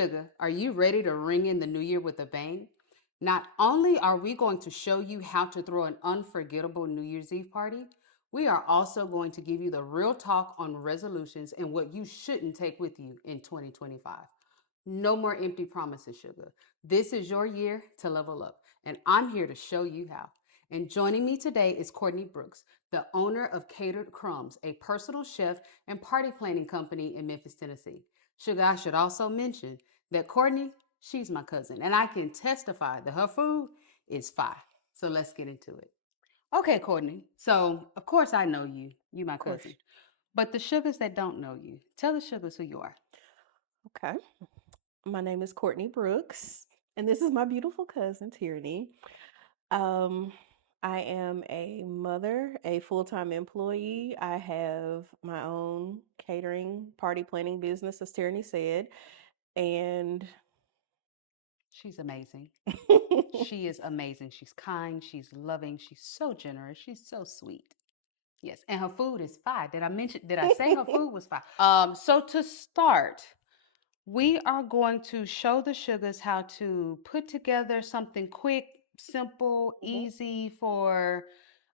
sugar. Are you ready to ring in the new year with a bang? Not only are we going to show you how to throw an unforgettable New Year's Eve party, we are also going to give you the real talk on resolutions and what you shouldn't take with you in 2025. No more empty promises, sugar. This is your year to level up, and I'm here to show you how. And joining me today is Courtney Brooks, the owner of Catered Crumbs, a personal chef and party planning company in Memphis, Tennessee. Sugar, I should also mention that Courtney, she's my cousin, and I can testify that her food is fire. So let's get into it. Okay, Courtney. So, of course, I know you. You my Of course. cousin. But the sugars that don't know you, tell the sugars who you are. Okay. My name is Courtney Brooks, and this is my beautiful cousin, Tierney. Um, I am a mother, a full-time employee. I have my own catering party planning business, as Tierney said, and She's amazing. She is amazing. She's kind. She's loving. She's so generous. She's so sweet. Yes, and her food is fire. Did I mention? Did I say her food was fire? So to start, we are going to show the sugars how to put together something quick, simple, Mhm. easy for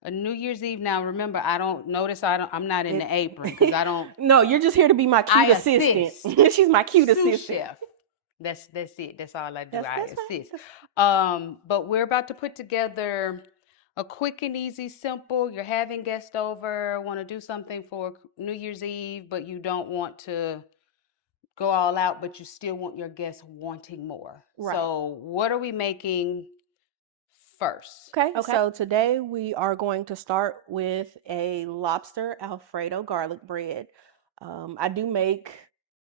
a New Year's Eve. Now, remember, I don't notice. I'm not in It- the apron because I don't. no, you're just here to be my cute I assistant. assist. She's my cute Sous assistant. chef. That's it. That's all I do. That's I that's fine. assist. That's But we're about to put together a quick and easy, simple. You're having guests over, want to do something for New Year's Eve, but you don't want to go all out, but you still want your guests wanting more. right. So, what are we making first? Okay, so today we are going to start with a lobster Alfredo garlic bread. I do make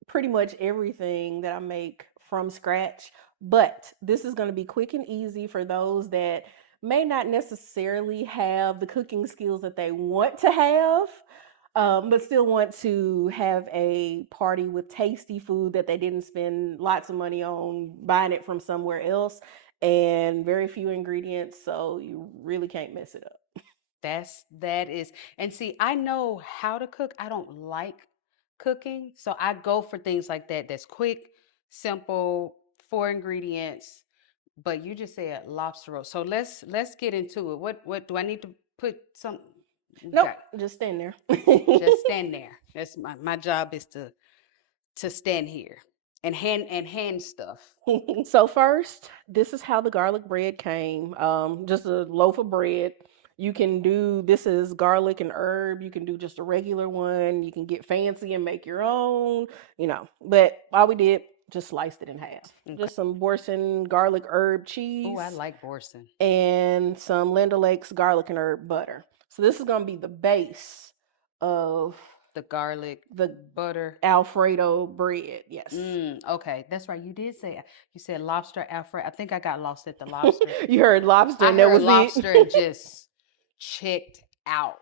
pretty much everything that I make from scratch, but this is going to be quick and easy for those that may not necessarily have the cooking skills that they want to have, but still want to have a party with tasty food that they didn't spend lots of money on buying it from somewhere else and very few ingredients, so you really can't mess it up. That is, and see, I know how to cook. I don't like cooking, so I go for things like that. That's quick, simple, four ingredients. But you just said lobster roll, so let's get into it. What do I need to put some? Nope, Okay, just stand there. just stand there. That's my job is to stand here and hand stuff. So first, this is how the garlic bread came. Just a loaf of bread. You can do this is garlic and herb. You can do just a regular one. You can get fancy and make your own, But all we did, just sliced it in half. Okay. Just some Boursin garlic herb Oh, cheese I like Borson. and some Land O'Lakes garlic and herb butter. So this is going to be the base of The garlic, the butter. Alfredo bread. Yes. Okay, that's right. You did say you said lobster Alfredo. I think I got lost at the lobster. You heard lobster, I and that heard was lobster it. and just checked out.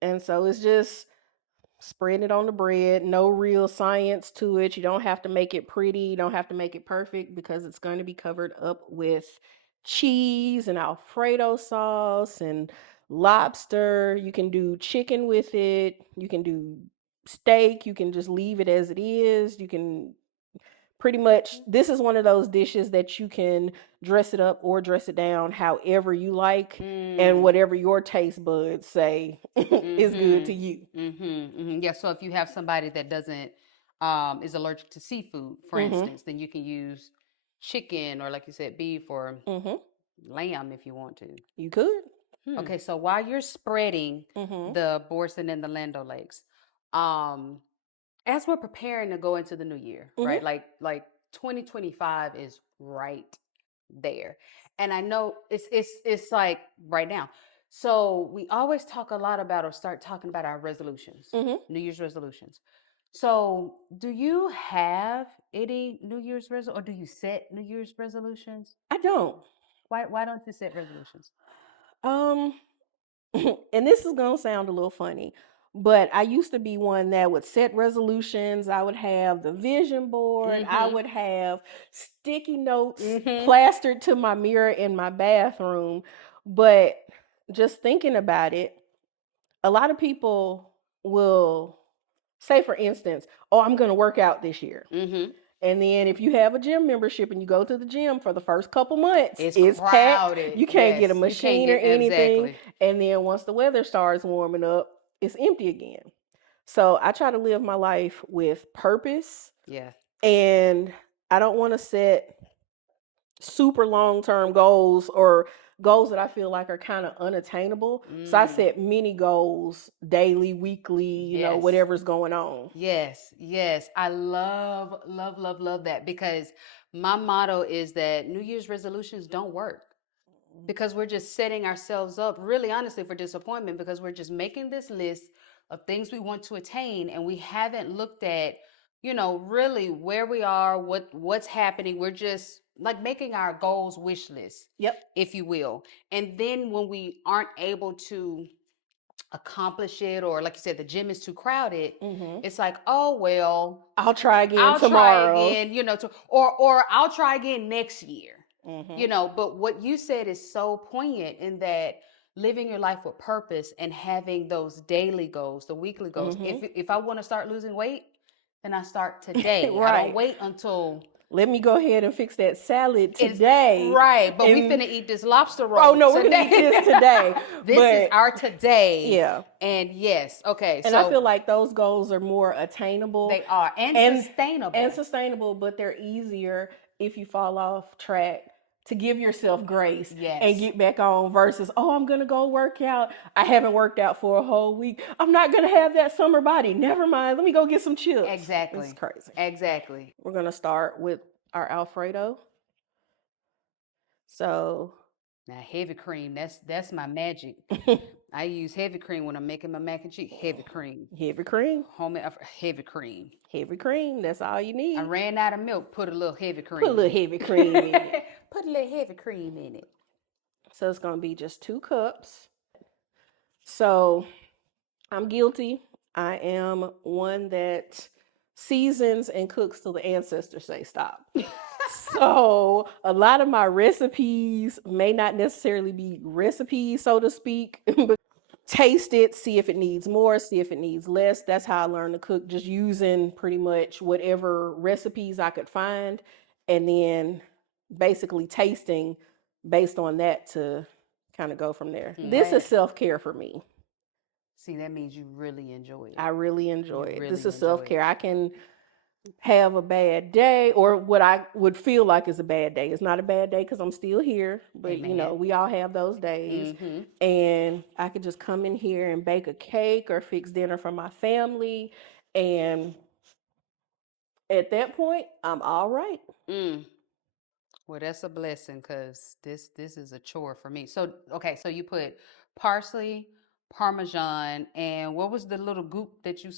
And so it's just spreading it on the bread. No real science to it. You don't have to make it pretty. You don't have to make it perfect because it's going to be covered up with cheese and Alfredo sauce and lobster. You can do chicken with it. You can do steak. You can just leave it as it is. You can pretty much, this is one of those dishes that you can dress it up or dress it down however you like, and whatever your taste buds say is good to you. Yeah. So if you have somebody that doesn't is allergic to seafood, for instance, then you can use chicken or, like you said, beef or lamb if you want to. You could. Okay. So while you're spreading the Borson and the Land O'Lakes, as we're preparing to go into the new year, right? Like 2025 is right there. And I know it's like right now. So we always talk a lot about or start talking about our resolutions, New Year's resolutions. So do you have any New Year's resolutions, or do you set New Year's resolutions? I don't. Why don't you set resolutions? Um, and this is gonna sound a little funny, but I used to be one that would set resolutions. I would have the vision board. I would have sticky notes plastered to my mirror in my bathroom. But just thinking about it, a lot of people will say, for instance, oh, I'm going to work out this year. And then if you have a gym membership and you go to the gym for the first couple months, It's packed. crowded. You can't get a Yes, you can't machine or get anything. exactly. And then once the weather starts warming up, it's empty again. So I try to live my life with purpose, Yeah. and I don't want to set super long-term goals or goals that I feel like are kind of unattainable. So I set mini goals daily, weekly, Yes. whatever's going on. Yes, yes. I love, love, love, love that, because my motto is that New Year's resolutions don't work, because we're just setting ourselves up, really honestly, for disappointment, because we're just making this list of things we want to attain, and we haven't looked at, really where we are, what's happening. We're just like making our goals wish list, Yep. if you will. And then when we aren't able to accomplish it, or like you said, the gym is too crowded, it's like, oh well, I'll try again I'll tomorrow. try again, or I'll try again next year. But what you said is so poignant, in that living your life with purpose and having those daily goals, the weekly goals. If I want to start losing weight, then I start today. I Right. don't wait until Let me go ahead and fix that salad today. right, but we And- finna eat this lobster roll. Oh no, we're today. gonna eat this today. This is our today. Yeah. And yes, okay. And so I feel like those goals are more attainable. they are, and sustainable. And sustainable, but they're easier if you fall off track, to give yourself grace. Yes. And get back on, versus, oh, I'm gonna go work out. I haven't worked out for a whole week. I'm not gonna have that summer body. Never mind. Let me go get some chips. Exactly. It's crazy. Exactly. We're gonna start with our Alfredo. So now heavy cream, that's my magic. I use heavy cream when I'm making my mac and cheese. Heavy cream. Heavy cream. Homemade heavy cream. Heavy cream. That's all you need. I ran out of milk. Put a little heavy cream. Put a little heavy cream in it. Put a little heavy cream in it. So it's gonna be just 2 cups. So I'm guilty. I am one that seasons and cooks till the ancestors say stop. So a lot of my recipes may not necessarily be recipes, so to speak, but taste it, see if it needs more, see if it needs less. That's how I learned to cook, just using pretty much whatever recipes I could find, and then basically tasting based on that to kind of go from there. This is self-care for me. See, that means you really enjoy it. I really enjoy it. really This is enjoy self-care. I can have a bad day, or what I would feel like is a bad day. It's not a bad day because I'm still here, but Amen. we all have those days. And I could just come in here and bake a cake or fix dinner for my family, and at that point, I'm all right. Well, that's a blessing, because this is a chore for me. So okay, so you put parsley, Parmesan, and what was the little goop that you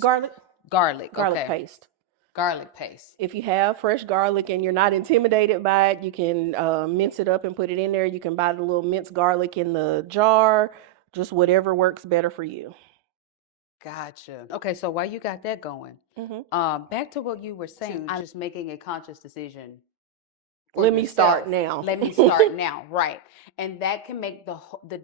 Garlic okay. paste. Garlic paste. If you have fresh garlic and you're not intimidated by it, you can mince it up and put it in there. You can buy the little minced garlic in the jar, just whatever works better for you. Gotcha. Okay, so while you got that going, back to what you were saying, I'm just making a conscious decision. Let me start now. Let me start now, right? And that can make the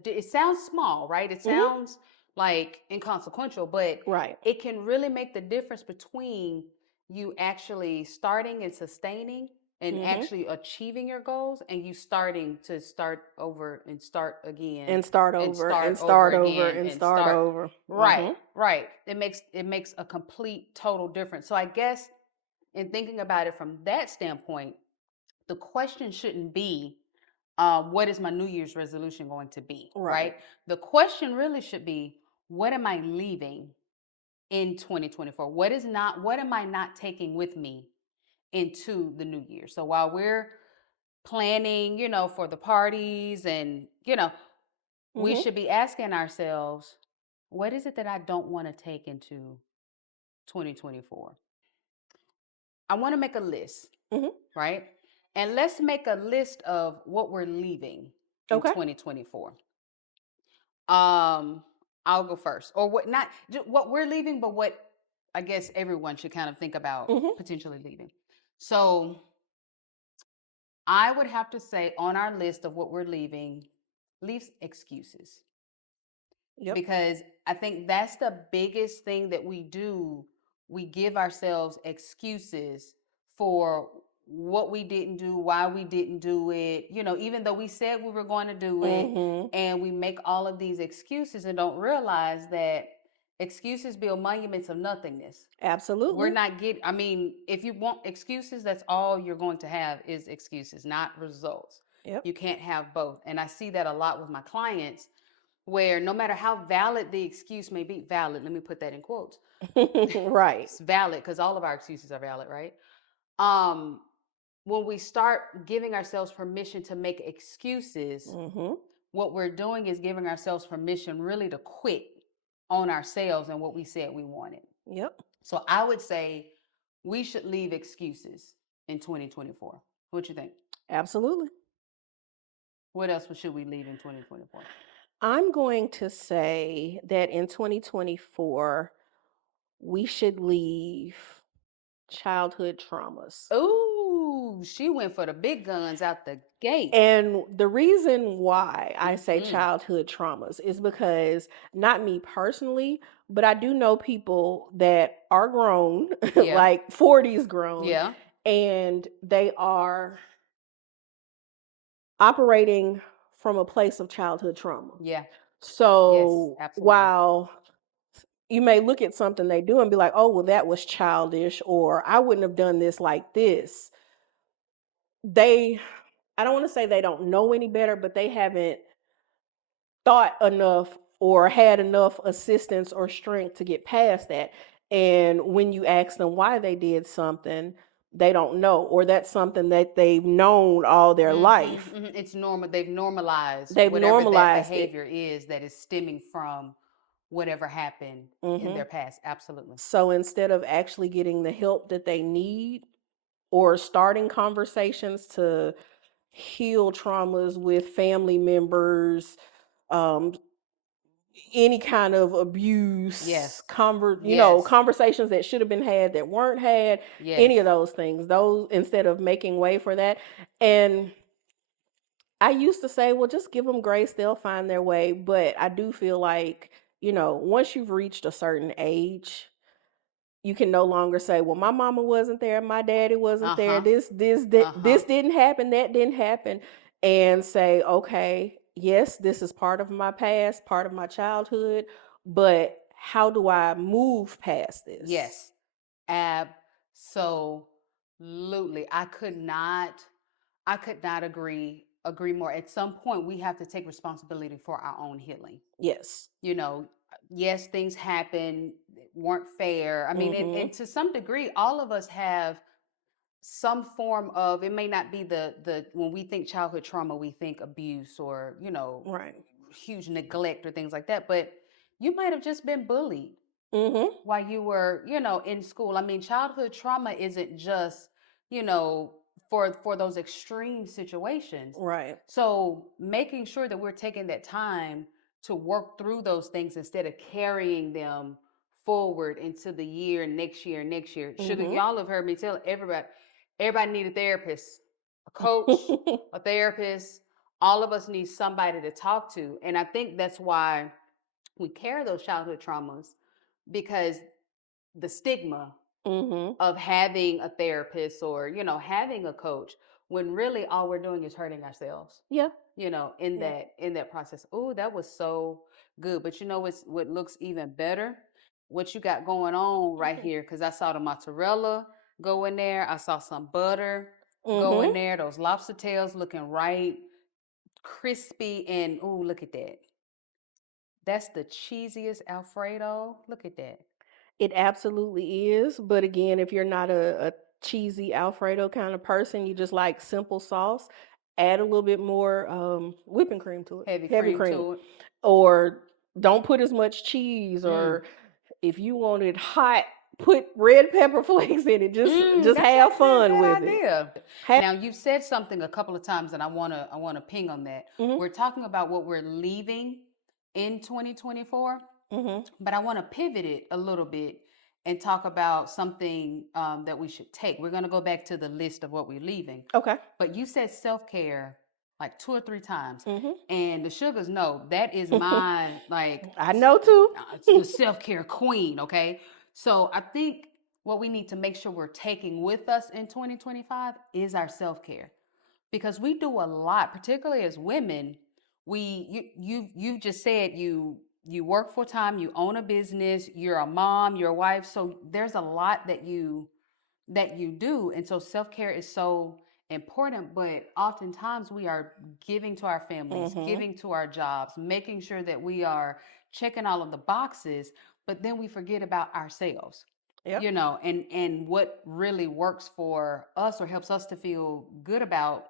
it sounds small, right? It sounds like inconsequential, but right, it can really make the difference between you actually starting and sustaining and actually achieving your goals, and you starting to start over and start again and start over and start over and start over. Right, right. It makes a complete total difference. So I guess in thinking about it from that standpoint, the question shouldn't be, what is my New Year's resolution going to be, right? The question really should be, what am I leaving in 2024? What am I not taking with me into the new year? So while we're planning, for the parties, and, we should be asking ourselves, what is it that I don't want to take into 2024? I want to make a list, right? And let's make a list of what we're leaving in 2024. I'll go first. Or what we're leaving, but what I guess everyone should kind of think about potentially leaving. So I would have to say, on our list of what we're leaving, leave excuses. Because I think that's the biggest thing that we do. We give ourselves excuses for what we didn't do, why we didn't do it, even though we said we were going to do it, and we make all of these excuses and don't realize that excuses build monuments of nothingness. Absolutely. We're not if you want excuses, that's all you're going to have is excuses, not results. Yep. You can't have both. And I see that a lot with my clients, where no matter how valid the excuse may be, valid, let me put that in quotes. Right. It's valid because all of our excuses are valid, right? When we start giving ourselves permission to make excuses, what we're doing is giving ourselves permission really to quit on ourselves and what we said we wanted. Yep. So I would say we should leave excuses in 2024. What you think? Absolutely. What else should we leave in 2024? I'm going to say that in 2024, we should leave childhood traumas. Ooh, she went for the big guns out the gate. And the reason why I say childhood traumas is because, not me personally, but I do know people that are grown, like 40s grown, and they are operating from a place of childhood trauma. Yeah. So Yes, absolutely. while you may look at something they do and be like, oh, well, that was childish, or I wouldn't have done this like this. I don't want to say they don't know any better, but they haven't thought enough or had enough assistance or strength to get past that. And when you ask them why they did something, they don't know, or that's something that they've known all their life. It's normal. They've normalized They've whatever normalized that behavior is that is stemming from whatever happened in their past. Absolutely. So instead of actually getting the help that they need or starting conversations to heal traumas with family members, any kind of abuse, conversations that should have been had that weren't had, any of those things, those, instead of making way for that. And I used to say, well, just give them grace, they'll find their way. But I do feel like, once you've reached a certain age, you can no longer say, well, my mama wasn't there, my daddy wasn't there, this didn't happen, that didn't happen. And say, okay, yes, this is part of my past, part of my childhood, but how do I move past this? Yes, absolutely. I could not agree more. At some point, we have to take responsibility for our own healing. Yes. Yes, things happen, weren't fair. I mean, and to some degree, all of us have some form of, it may not be the when we think childhood trauma, we think abuse or, huge neglect or things like that. But you might have just been bullied while you were, in school. I mean, childhood trauma isn't just, for those extreme situations. Right. So making sure that we're taking that time to work through those things instead of carrying them forward into the year, next year. Sugar, y'all have heard me tell everybody need a therapist, a coach, a therapist. All of us need somebody to talk to. And I think that's why we carry those childhood traumas, because the stigma of having a therapist or, having a coach, when really all we're doing is hurting ourselves. Yeah. In that process. Oh, that was so good. But what looks even better? What you got going on right here, because I saw the mozzarella go in there. I saw some butter go in there. Those lobster tails looking right crispy, and oh, look at that. That's the cheesiest Alfredo. Look at that. It absolutely is. But again, if you're not a cheesy Alfredo kind of person, you just like simple sauce, add a little bit more whipping cream to it. Heavy cream to it. Or don't put as much cheese, or if you want it hot, put red pepper flakes in it. Just have fun with it. Now, you've said something a couple of times, and I want to ping on that. We're talking about what we're leaving in 2024, but I want to pivot it a little bit and talk about something that we should take. We're going to go back to the list of what we're leaving. Okay. But you said self-care like 2 or 3 times. And the sugars know that is my, like, I know too. the self-care queen, okay? So I think what we need to make sure we're taking with us in 2025 is our self-care. Because we do a lot, particularly as women. You've just said you work full time, you own a business, you're a mom, you're a wife, so there's a lot that you do, and so self-care is so important. But oftentimes we are giving to our families, Mm-hmm. giving to our jobs, making sure that we are checking all of the boxes, but then we forget about ourselves, Yep. and what really works for us or helps us to feel good about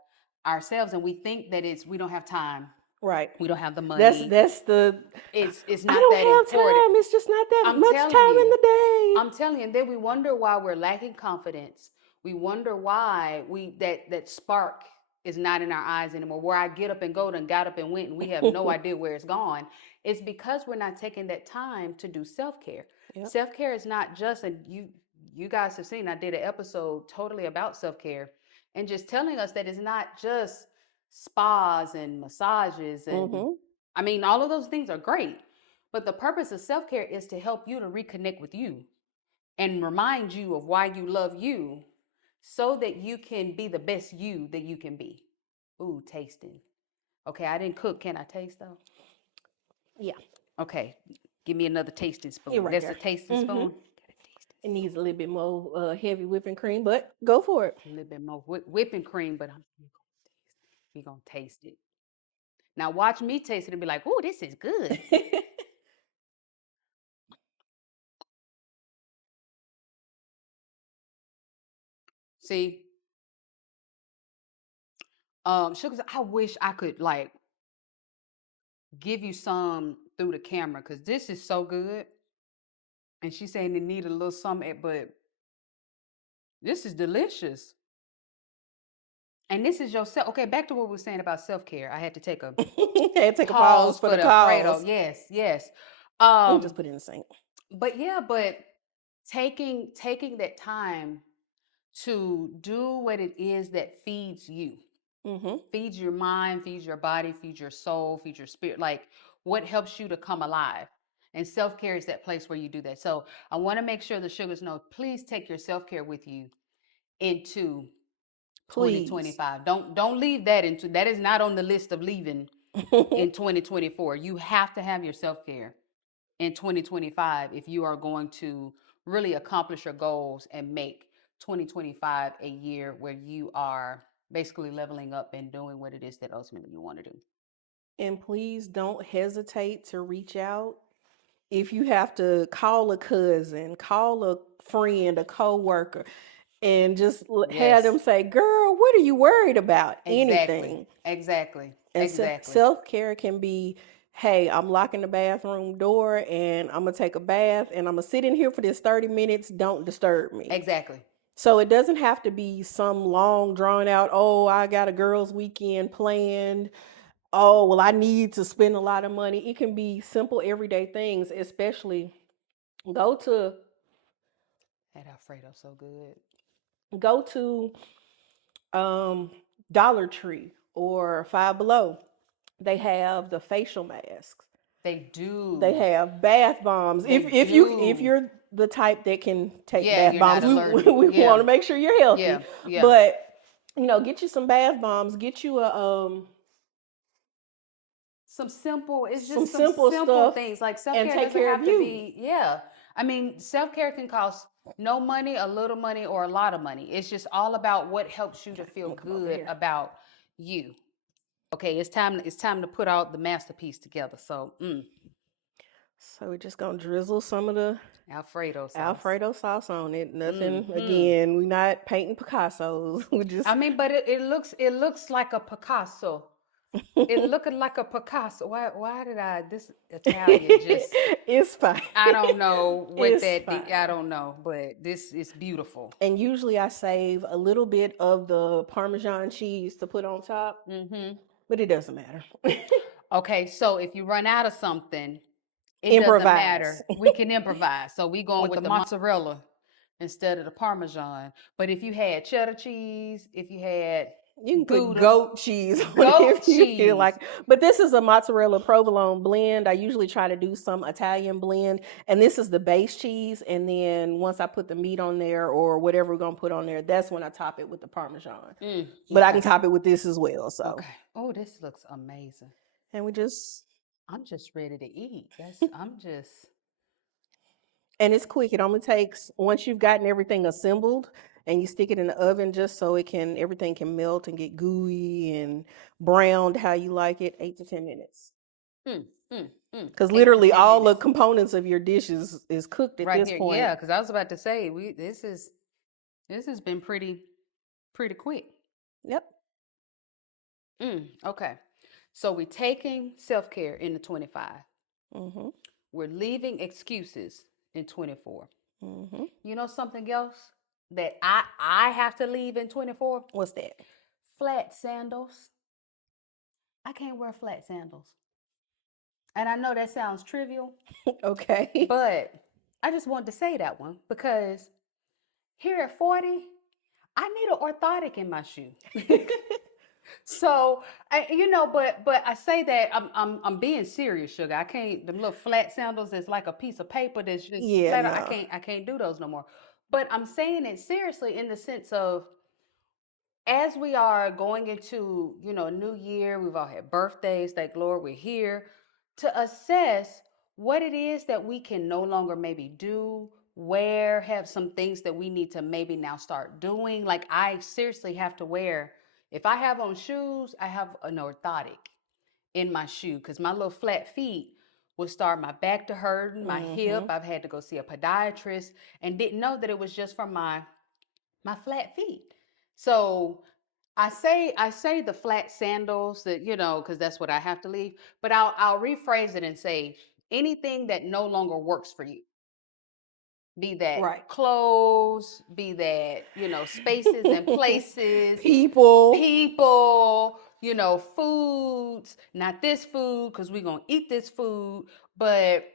ourselves. And we think that we don't have time, Right. we don't have the That's money, that's the it's I not don't that have important. time. It's just not that I'm much telling time in you. the day. I'm telling you, and then we wonder why we're lacking confidence. We wonder why that spark is not in our eyes anymore. Where I get up and go and got up and went, and we have no idea where it's gone. It's because we're not taking that time to do self-care. Yep. Self-care is not just, and you guys have seen, I did an episode totally about self-care, and just telling us that it's not just spas and massages, and Mm-hmm. I mean, all of those things are great, but the purpose of self-care is to help you to reconnect with you and remind you of why you love you, so that you can be the best you that you can be. Ooh, tasting. Okay, I didn't cook. Can I taste though? Yeah. Okay, give me another tasting You're spoon. right That's a there. tasting Mm-hmm. spoon. It needs a little bit more heavy whipping cream, but go for it. A little bit more whipping cream, but we gonna taste it. Now watch me taste it and be like, "Ooh, this is good." See, sugars. I wish I could like give you some through the camera because this is so good. And she's saying they need a little something, but this is delicious. And this is your self. Okay, back to what we were saying about self care. I had to take a Had to take a pause pause for for the the Alfredo. cause. Yes, yes. Let me just Um, put it in the sink. but yeah, but taking that time to do what it is that feeds you, Mm-hmm. feeds your mind, feeds your body, feeds your soul, feeds your spirit, like what helps you to come alive. And self care is that place where you do that. So I want to make sure the sugars know, please take your self care with you into Please. 2025. Don't leave that into, that is not on the list of leaving in 2024. You have to have your self-care in 2025 if you are going to really accomplish your goals and make 2025 a year where you are basically leveling up and doing what it is that ultimately you want to do. And please don't hesitate to reach out. If you have to call a cousin, call a friend, a coworker, and just have them Yes, say, "Girl, what are you worried about?" exactly. Anything. Exactly. And Exactly. self care can be, "Hey, I'm locking the bathroom door and I'm gonna take a bath and I'm gonna sit in here for this 30 minutes. Don't disturb me." Exactly. So it doesn't have to be some long drawn out, "Oh, I got a girls' weekend planned. Oh, well, I need to spend a lot of money." It can be simple everyday things, especially go to That Alfredo so good. go to um Dollar Tree or Five Below. They have the facial masks. They They do. have bath bombs. If They if do. you're the type that can take Yeah, bath you're not bombs, we allergic. we want Yeah. to make sure you're healthy. Yeah. Yeah. But get you some bath bombs. Get you a Some simple, it's some just some simple simple stuff things. Like and self-care take doesn't care of have to you. be, yeah. I mean, self-care can cost no money, a little money, or a lot of money. It's just all about what helps you to Okay, feel I'm gonna come over good here. about you. Okay, it's time to put out the masterpiece together. So So we're just gonna drizzle some of the Alfredo sauce. Alfredo sauce on it. Nothing. Hmm. Again, we're not painting Picasso's. We I just mean, but it looks like a Picasso. It looking like a Picasso. Why did I, this Italian just, it's fine. I don't know what It's that, I fine. don't know, but this is beautiful. And usually I save a little bit of the Parmesan cheese to put on top, Hmm. but it doesn't matter. Okay, so if you run out of something, it doesn't Improvise. matter. We can improvise. So we going With with the the mozzarella instead of the Parmesan. But if you had cheddar cheese, if you had You can put Gouda, goat cheese on it goat if you feel cheese. like. But this is a mozzarella provolone blend. I usually try to do some Italian blend, and this is the base cheese. And then once I put the meat on there or whatever we're gonna put on there, that's when I top it with the Parmesan. But I can Okay. top it with this as well. So, Okay. Oh, this looks amazing. and we just I'm just ready to eat. I'm just. and it's quick. It only takes once you've gotten everything assembled and you stick it in the oven just so it can everything can melt and get gooey and browned how you like it, 8 to 10 minutes. Mm, mm, Because 8 to literally 10 all the minutes. components of your dishes is cooked at Right this here. point. Yeah, because I was about to say this has been pretty quick. Yep. Okay. So we're taking self-care into 25. Mm-hmm. We're leaving excuses in 24. Mm-hmm. You know something else that I have to leave in 24? What's that? Flat sandals. I can't wear flat sandals. And I know that sounds trivial, Okay. but I just wanted to say that one because here at 40, I need an orthotic in my shoe. So but I say that I'm being serious, sugar. I can't them little flat sandals that's like a piece of paper that's just Yeah, flat. no. I can't do those no more. But I'm saying it seriously in the sense of as we are going into a new year, we've all had birthdays. Thank Lord we're here to assess what it is that we can no longer maybe do, wear, have some things that we need to maybe now start doing. Like I seriously have to wear. If I have on shoes, I have an orthotic in my shoe because my little flat feet would start my back to hurting, my hip. Mm-hmm. I've had to go see a podiatrist and didn't know that it was just from my flat feet. So I say the flat sandals that because that's what I have to leave. But I'll rephrase it and say anything that no longer works for you. Be that Right. clothes, be that spaces and places, People. people, foods. Not this food because we're gonna eat this food, but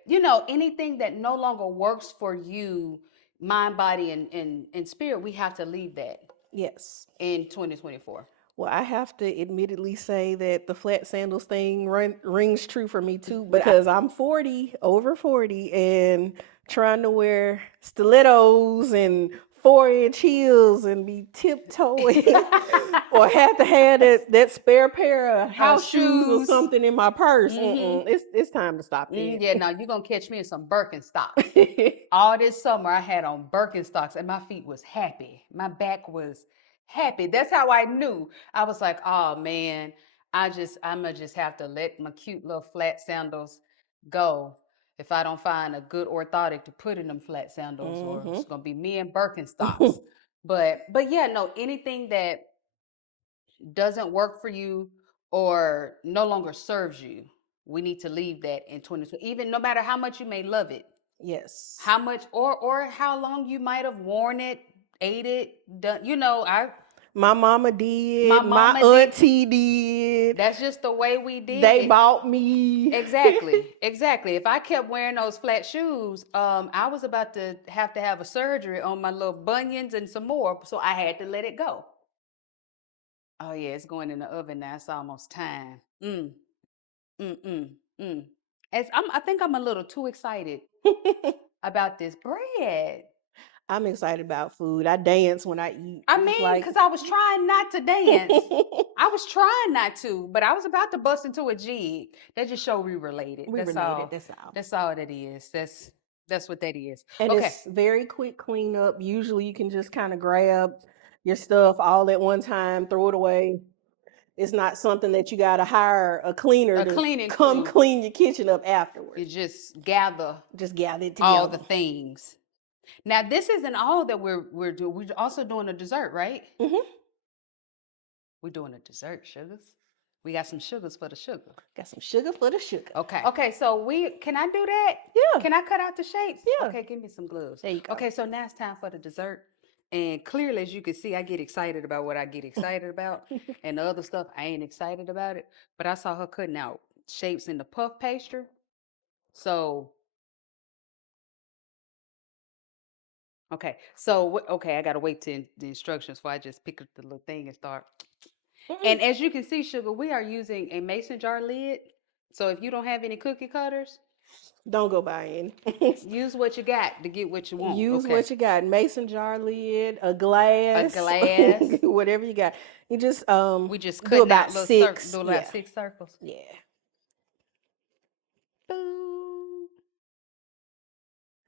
anything that no longer works for you, mind, body, and spirit. We have to leave that Yes. in 2024. Well, I have to admittedly say that the flat sandals thing rings true for me too, But because I'm 40, over 40, and trying to wear stilettos and 4-inch heels and be tiptoeing or have to have that spare pair of house shoes or shoes. something in my purse. Mm-hmm. It's time to stop that. Yeah, now you're gonna catch me in some Birkenstocks. All this summer I had on Birkenstocks and my feet was happy. My back was happy. That's how I knew. I was like, oh man, I'ma just have to let my cute little flat sandals go. If I don't find a good orthotic to put in them flat sandals, or Mm-hmm. it's gonna be me and Birkenstocks. But yeah, no, anything that doesn't work for you or no longer serves you, we need to leave that in 2020. Even no matter how much you may love it, Yes. how much or how long you might have worn it, ate it, done. I My mama my did, my mama did. auntie did. That's just the way we did They it. bought me. Exactly. If I kept wearing those flat shoes, I was about to have a surgery on my little bunions and some more, so I had to let it go. Oh yeah, it's going in the oven now. It's almost time. Mm, mm, mm. I think I'm a little too excited about this bread. I'm excited about food. I dance when I eat. I It's mean, like because I was trying not to dance. I was trying not to, but I was about to bust into a jig. That just show we related. we That's related. all. That's all. That's all that is. That's what that is. And Okay. it's very quick cleanup. Usually you can just kind of grab your stuff all at one time, throw it away. It's not something that you got to hire a cleaner A to cleaning come crew. clean your kitchen up You afterwards. just gather Just gather it all the together. things. Now, this isn't all that we're doing. We're also doing a dessert, right? Mm-hmm. We're doing a dessert, sugars. We got some sugars for the sugar. Got some sugar for the sugar. Okay. Okay, so can I do that? Yeah. Can I cut out the shapes? Yeah. Okay, give me some gloves. There you go. Okay, so now it's time for the dessert. And clearly, as you can see, I get excited about what I get excited about. And the other stuff, I ain't excited about it. But I saw her cutting out shapes in the puff pastry. So, okay. So, okay, I got to wait to the instructions before I just pick up the little thing and start. And as you can see, sugar, we are using a mason jar lid. So if you don't have any cookie cutters, Don't go buy any. use what you got to get what you want. Use Okay. what you got. Mason jar lid, a A glass, glass. whatever you got. You just We just do cutting about out little circles, six. do about Yeah. 6 circles. Yeah. Boom.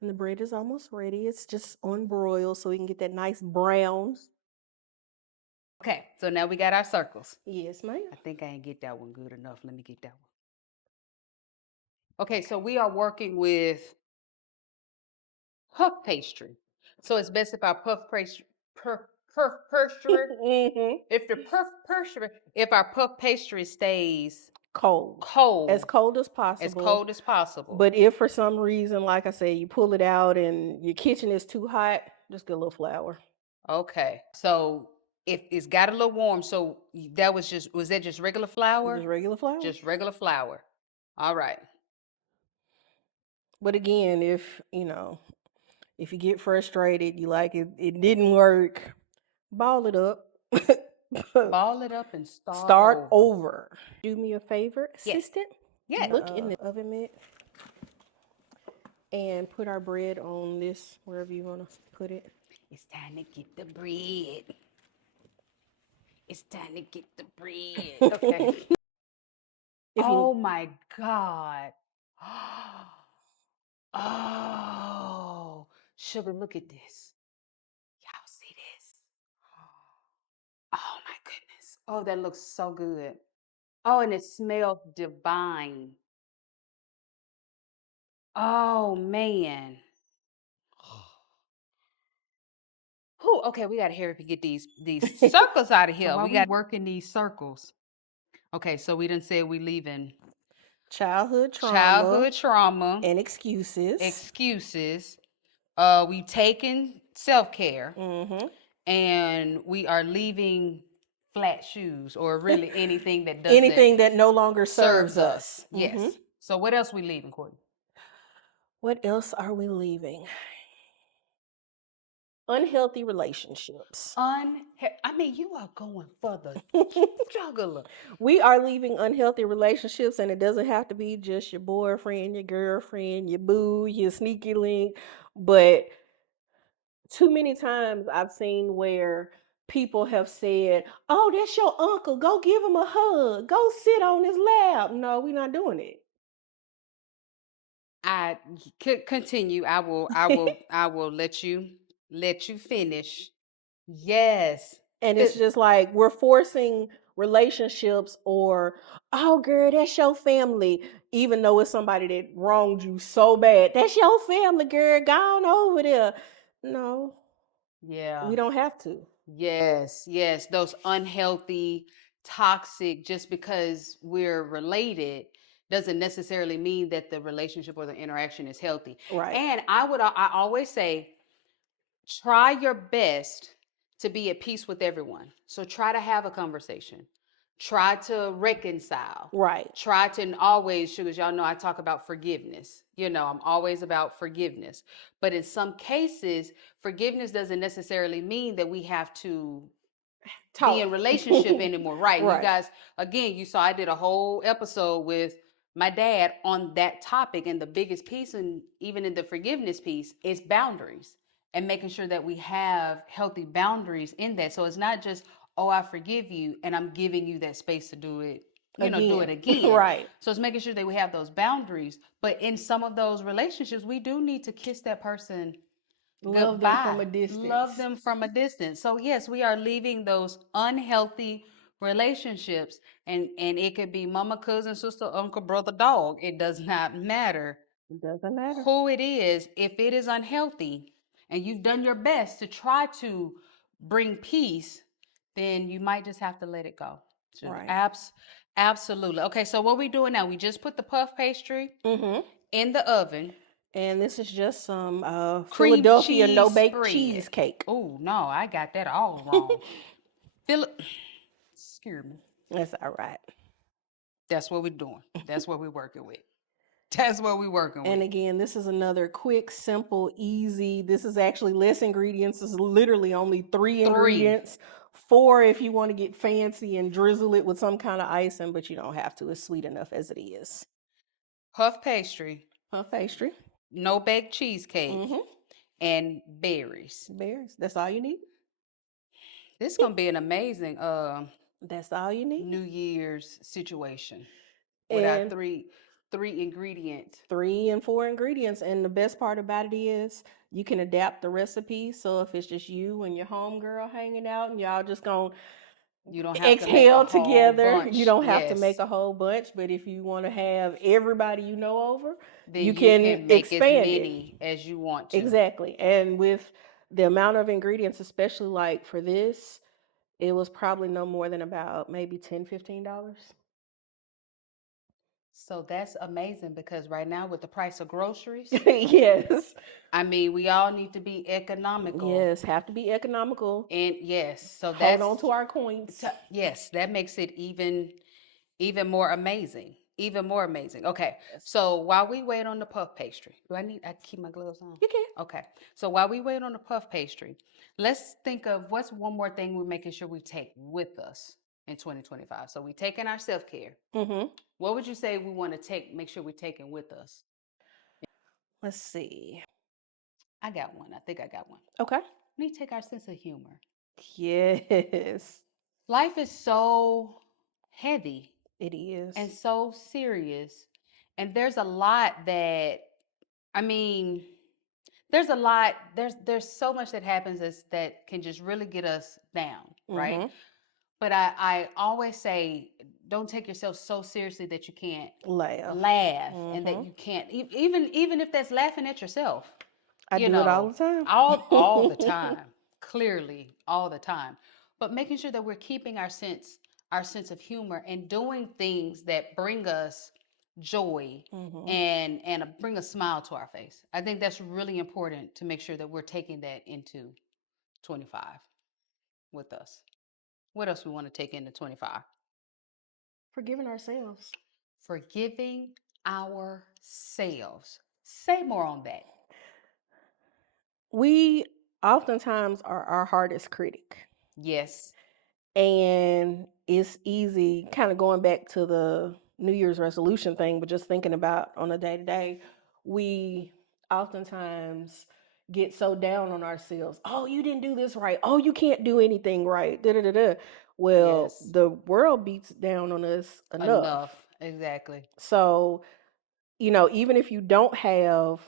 And the bread is almost ready. It's just on broil so we can get that nice brown. Okay, so now we got our circles. Yes, ma'am. I think I ain't get that one good enough. Let me get that one. Okay, so we are working with puff pastry. So it's best if our puff pastry, if our puff pastry stays Cold. cold, As cold as possible. as cold as possible. But if for some reason, like I said, you pull it out and your kitchen is too hot, just get a little flour. Okay, so if it's got a little warm, so that was that just regular flour? Just regular flour. Just regular flour. All right. But again, if if you get frustrated, you like it didn't work, ball it up. Ball it up and Start over. Do me a favor, Yes. assistant. Yes. Look in the oven mitt and put our bread on this, wherever you want to put it. It's time to get the bread. It's time to get the bread. Okay. Oh my God. Oh, sugar, look at this. Y'all see this? Oh my goodness. Oh, that looks so good. Oh, and it smells divine. Oh man. Whew, okay, we gotta hurry up and get these circles out of here. We got working these circles. Okay, so we done said we leaving childhood trauma and and excuses. We taking self-care Mm-hmm. and we are leaving flat shoes or really anything that doesn't Anything that no longer serves us. Yes. Mhm. So what else we leaving, Courtney? What else are we leaving? Unhealthy relationships. I mean, you are going for the jugular. We are leaving unhealthy relationships, and it doesn't have to be just your boyfriend, your girlfriend, your boo, your sneaky link. But too many times I've seen where people have said, "Oh, that's your uncle. Go give him a hug. Go sit on his lap." No, we're not doing it. I could continue. I will let you finish. Yes. And it's just like we're forcing relationships, or, "Oh, girl, that's your family," even though it's somebody that wronged you so bad. That's your family, girl. Go on over there. No, Yeah. we don't have to. Yes, those unhealthy, toxic, just because we're related doesn't necessarily mean that the relationship or the interaction is healthy. Right. And I always say, try your best to be at peace with everyone. So try to have a conversation. Try to reconcile. Right. Try to, and always, sugars, y'all know I talk about forgiveness. I'm always about forgiveness. But in some cases, forgiveness doesn't necessarily mean that we have to be in relationship anymore. Right. Right. You guys, again, you saw I did a whole episode with my dad on that topic. And the biggest piece, and even in the forgiveness piece, is boundaries and making sure that we have healthy boundaries in that. So it's not just, oh, I forgive you and I'm giving you that space to do it, do it again. Right. So it's making sure that we have those boundaries. But in some of those relationships, we do need to kiss that person Love goodbye. them from a distance. Love them from a distance. So yes, we are leaving those unhealthy relationships, and it could be mama, cousin, sister, uncle, brother, dog. It does not matter. It doesn't matter who it is. If it is unhealthy and you've done your best to try to bring peace, then you might just have to let it go. So right. Absolutely. Okay, so what we doing now? We just put the puff pastry in the oven. And this is just some Cream Philadelphia cheese no-bake spread. cheesecake. Oh, no, I got that all wrong. Excuse me. That's all right. That's what we're doing. That's what we're working with. That's what we're working with. And again, this is another quick, simple, easy. This is actually less ingredients. This is literally only three ingredients 4 if you want to get fancy and drizzle it with some kind of icing, but you don't have to. It's sweet enough as it is. Puff pastry, Puff pastry. no bake cheesecake, Mm-hmm. and berries. Berries. That's all you need. This is gonna be an amazing That's all you need. New Year's situation with our And three ingredient. 3 and 4 ingredients. And the best part about it is you can adapt the recipe. So if it's just you and your homegirl hanging out and y'all just gonna You don't have to make a exhale whole together, you bunch. don't have to make Yes. a whole bunch. But if you want to have everybody you know over, Then you you can can make as expand it. many as you want to. Exactly. And with the amount of ingredients, especially like for this, it was probably no more than about maybe $10-15. So that's amazing because right now with the price of groceries, Yes. I mean, we all need to be economical. Yes, have to be economical. And yes, so Hold that's on to our coins. yes, that makes it even more amazing. Even more amazing. Okay. Yes. So while we wait on the puff pastry, I keep my gloves on? You can. Okay. So while we wait on the puff pastry, let's think of what's one more thing we're making sure we take with us in 2025. So we taking our self-care. Mm-hmm. What would you say we want to make sure we're taking with us? Let's see. I got one. I think I got one. Okay. We need to take our sense of humor. Yes, Life is so heavy it is. and so serious. And there's a lot that I mean, there's a lot, there's so much that happens that can just really get us down, right? Mm-hmm. But I always say, don't take yourself so seriously that you can't Laugh. and that Mm-hmm. you can't even if that's laughing at yourself, I you do it all know, the time. all the time, clearly all the time. But making sure that we're keeping our sense of humor and doing things that bring us joy Mm-hmm. and bring a smile to our face. I think that's really important to make sure that we're taking that into 25 with us. What else we want to take into 25? Forgiving ourselves. Forgiving ourselves. Say more on that. We oftentimes are our hardest critic. Yes. And it's easy, kind of going back to the New Year's resolution thing, but just thinking about on a day to day, we oftentimes get so down on ourselves. Oh, you didn't do this right. Oh, you can't do anything right. Da, da, da, da. Well, Yes. the world beats down on us enough. Enough. Exactly. So, even if you don't have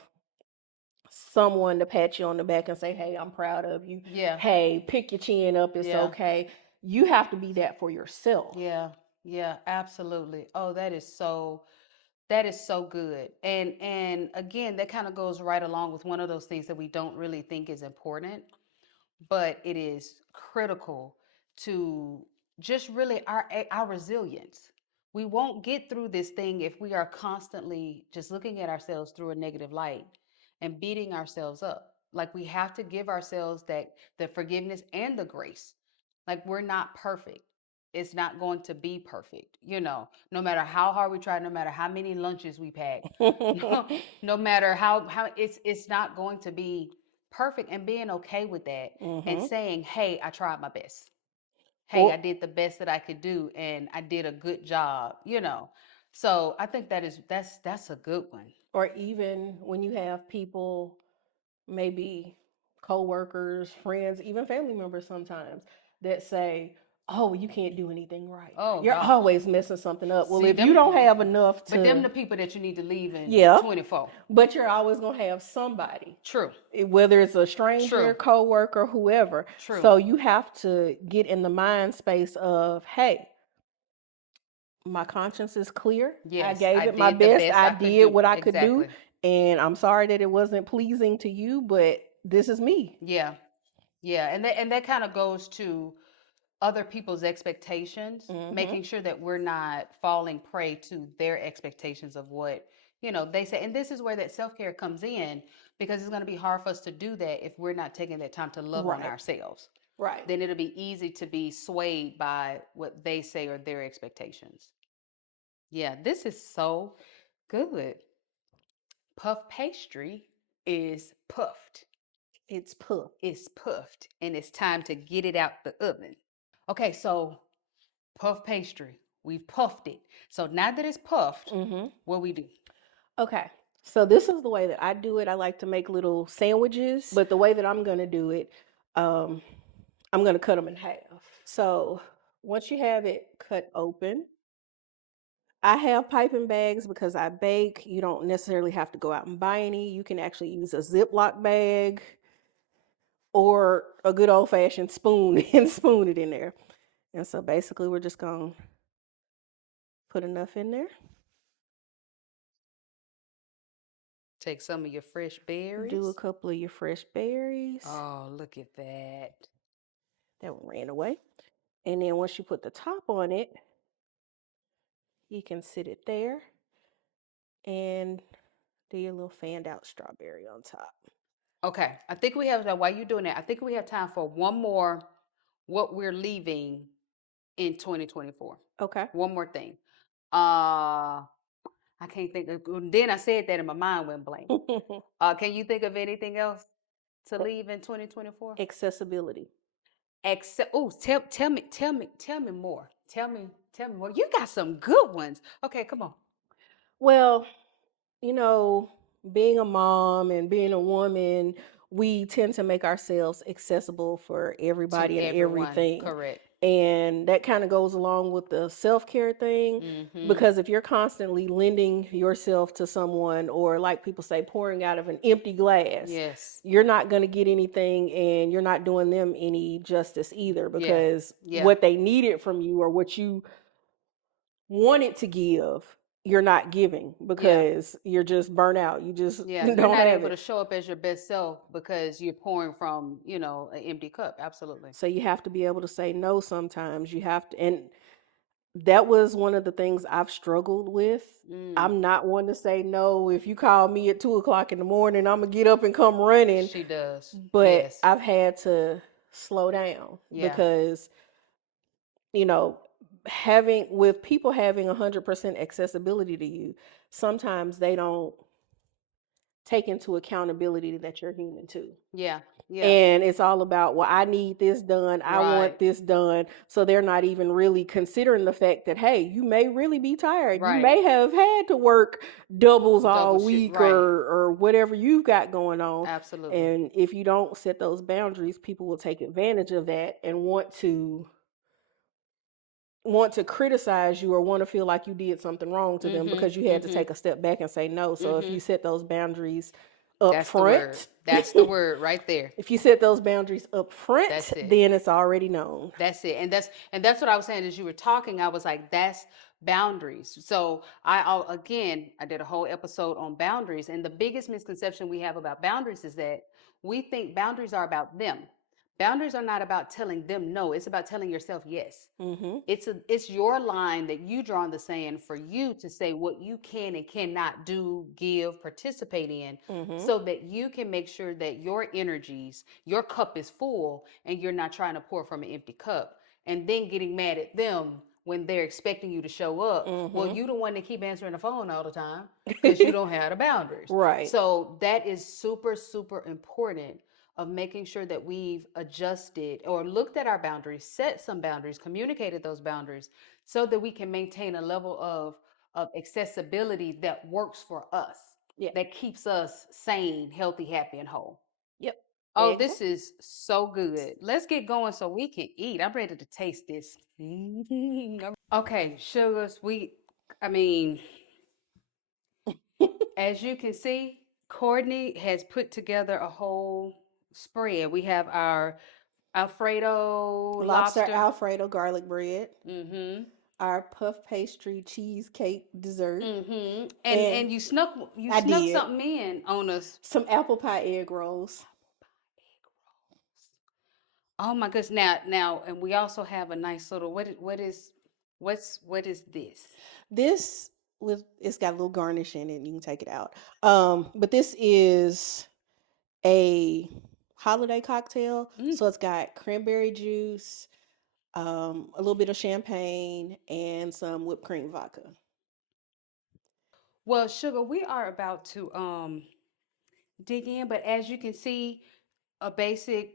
someone to pat you on the back and say, hey, I'm proud of you. Yeah. Hey, pick your chin up. It's Yeah. okay. You have to be that for yourself. Yeah. Yeah, absolutely. Oh, that is so good. And again, that kind of goes right along with one of those things that we don't really think is important, but it is critical to just really our resilience. We won't get through this thing if we are constantly just looking at ourselves through a negative light and beating ourselves up. Like we have to give ourselves that the forgiveness and the grace. Like we're not perfect. It's not going to be perfect, no matter how hard we try, no matter how many lunches we pack, no matter how it's not going to be perfect, and being okay with that and saying, hey, I tried my best. Hey, I did the best that I could do and I did a good job. So I think that's a good one. Or even when you have people, maybe co-workers, friends, even family members sometimes, that say, oh, you can't do anything right. Oh You're gosh. always messing something up. Well, See, if you don't have enough but them the to, people that you need to leave in yeah, 24. but you're always going to have somebody, True. whether it's a stranger, True. co-worker, whoever. True. So you have to get in the mind space of, hey, my conscience is clear. Yes, I gave I it my did the best. best I I could did do. what I could do. Exactly. And I'm sorry that it wasn't pleasing to you, but this is me. Yeah. Yeah. And that kind of goes to other people's expectations, making sure that we're not falling prey to their expectations of what, they say. And this is where that self-care comes in, because it's going to be hard for us to do that if we're not taking that time to love on Right. ourselves. Right. Then it'll be easy to be swayed by what they say or their expectations. Yeah, this is so good. Puff pastry is puffed. It's puff. It's puffed, and it's time to get it out the oven. Okay, so puff pastry. We've puffed it. So now that it's puffed, Mm-hmm. what we do? Okay. So this is the way that I do it. I like to make little sandwiches, but the way that I'm going to do it, um, I'm going to cut them in half. So once you have it cut open, I have piping bags because I bake. You don't necessarily have to go out and buy any. You can actually use a Ziploc bag or a good old fashioned spoon and spoon it in there. And so basically, we're just going to put enough in there. Take some of your fresh berries. Do a couple of your fresh berries. Oh, look at that. That one ran away. And then once you put the top on it, you can sit it there and do your little fanned out strawberry on top. Okay, I think we have, while you're doing that, I think we have time for one more, what we're leaving in 2024. Okay. One more thing. I can't think of, then I said that and my mind went blank. Can you think of anything else to leave in 2024? Accessibility. Tell me more. Tell me more. You got some good ones. Okay, come on. Well, you know, being a mom and being a woman, we tend to make ourselves accessible for everybody and everyone, everything. correct. And that kind of goes along with the self-care thing, because if you're constantly lending yourself to someone, or like people say, pouring out of an empty glass, Yes. you're not going to get anything, and you're not doing them any justice either, because Yeah. what they needed from you or what you wanted to give, you're not giving because you're just burnt out. You just Yeah, don't you're not have able it. to show up as your best self because you're pouring from, an empty cup. Absolutely. So you have to be able to say no sometimes. You have to, and that was one of the things I've struggled with. I'm not one to say no. If you call me at 2 o'clock in the morning, I'm gonna get up and come running. She does. But Yes. I've had to slow down because, having with people having 100% accessibility to you, sometimes they don't take into accountability that you're human too. Yeah. And it's all about, well, I need this done. I want this done. So they're not even really considering the fact that, hey, you may really be tired. You may have had to work doubles all week or whatever you've got going on. Absolutely. And if you don't set those boundaries, people will take advantage of that and want to criticize you or want to feel like you did something wrong to them because you had to take a step back and say no. So if you set those boundaries up front, that's the word right there. If you set those boundaries up front, then it's already known. That's it. And that's what I was saying as you were talking. I was like, that's boundaries. So I did a whole episode on boundaries, and the biggest misconception we have about boundaries is that we think boundaries are about them. Boundaries are not about telling them no. It's about telling yourself yes. It's your line that you draw in the sand for you to say what you can and cannot do, give, participate in, so that you can make sure that your energies, your cup is full, and you're not trying to pour from an empty cup and then getting mad at them when they're expecting you to show up. Well, you the one that keep answering the phone all the time because you don't have the boundaries. Right. So that is super, super important, of making sure that we've adjusted or looked at our boundaries, set some boundaries, communicated those boundaries, so that we can maintain a level of accessibility that works for us, that keeps us sane, healthy, happy, and whole. Yep. Oh, this is so good. Let's get going so we can eat. I'm ready to taste this. Okay, sugars, as you can see, Courtney has put together a whole spread. We have our Alfredo Lobster Alfredo garlic bread. Mm-hmm. Our puff pastry cheesecake dessert. Mm-hmm. And you snuck something in on us. Some apple pie egg rolls. Oh my goodness. Now, and we also have a nice little what is this? This it's got a little garnish in it. You can take it out. But this is a holiday cocktail. So it's got cranberry juice, a little bit of champagne, and some whipped cream vodka. Well, sugar, we are about to dig in, but as you can see, a basic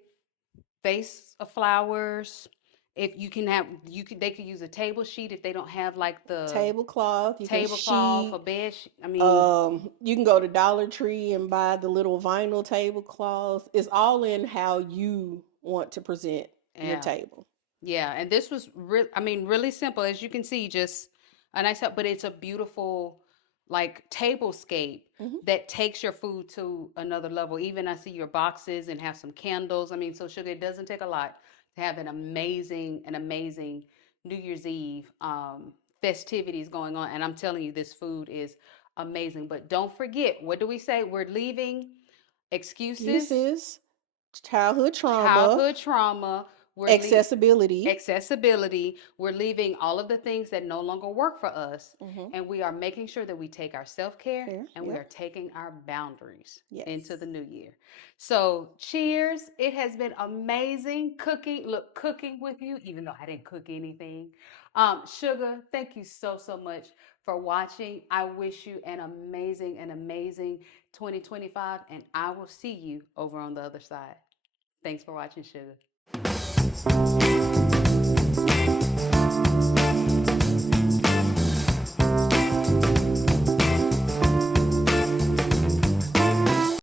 vase of flowers If you can have, they could use a table sheet if they don't have like the Tablecloth, you can tablecloth or sheet. bed. I mean, You can go to Dollar Tree and buy the little vinyl tablecloths. It's all in how you want to present your yeah. table. Yeah, and this was I mean, really simple as you can see, just a nice help, but it's a beautiful like tablescape Hmm. that takes your food to another level. Even I see your boxes and have some candles. I mean, so sugar, it doesn't take a lot to have an amazing New Year's Eve festivities going on. And I'm telling you, this food is amazing. But don't forget, what do we say? We're leaving excuses, Excuses, childhood trauma, childhood trauma. We're leaving accessibility. accessibility. We're leaving all of the things that no longer work for us. Hmm. And we are making sure that we take our self care Care. and we Yep. are taking our boundaries Yes. into the new year. So, cheers. It has been amazing cooking with you, even though I didn't cook anything. Sugar, thank you so, so much for watching. I wish you an amazing 2025, and I will see you over on the other side. Thanks for watching, Sugar.